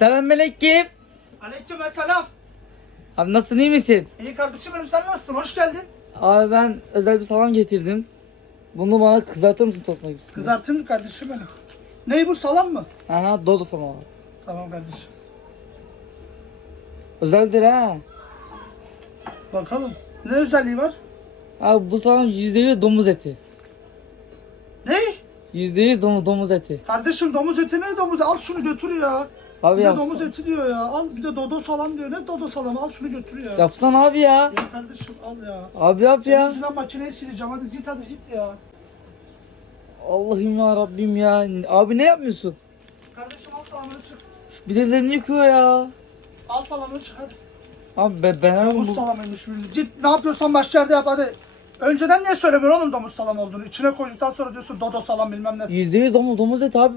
Selamünaleyküm. Aleyküm selam. Abi nasılsın iyi misin? İyi kardeşim benim sen nasılsın? Hoş geldin. Abi ben özel bir salam getirdim. Bunu bana kızartır mısın tostmak için? Kızartayım mı kardeşim benim? Ney bu salam mı? Aha dodo salam abi. Tamam kardeşim. Özeldir ha. Bakalım. Ne özelliği var? Abi bu salam %100 domuz eti. Ne? %100 domuz, domuz eti. Kardeşim domuz eti ne domuz? Al şunu götür ya. Abi bir de yapsana. domuz eti diyor ya. Al bir de dodo salam diyor. Ne dodo salamı? Al şunu götür ya. Yapsan abi ya. Ya kardeşim al ya. Abi yap Senin ya. yüzünden makineyi sileceğim. Hadi git hadi git ya. Allah'ım ya Rabbim ya. Abi ne yapmıyorsun? Kardeşim al salamını çık. Bir de ellerini yıkıyor ya. Al salamını çık hadi. Abi ben, ben Domuz bu... salamıymış. Git ne yapıyorsan başka yerde yap hadi. Önceden niye söylemiyorsun oğlum domuz salam olduğunu? İçine koyduktan sonra diyorsun dodo salam bilmem ne. %100 domuz, domuz eti abi.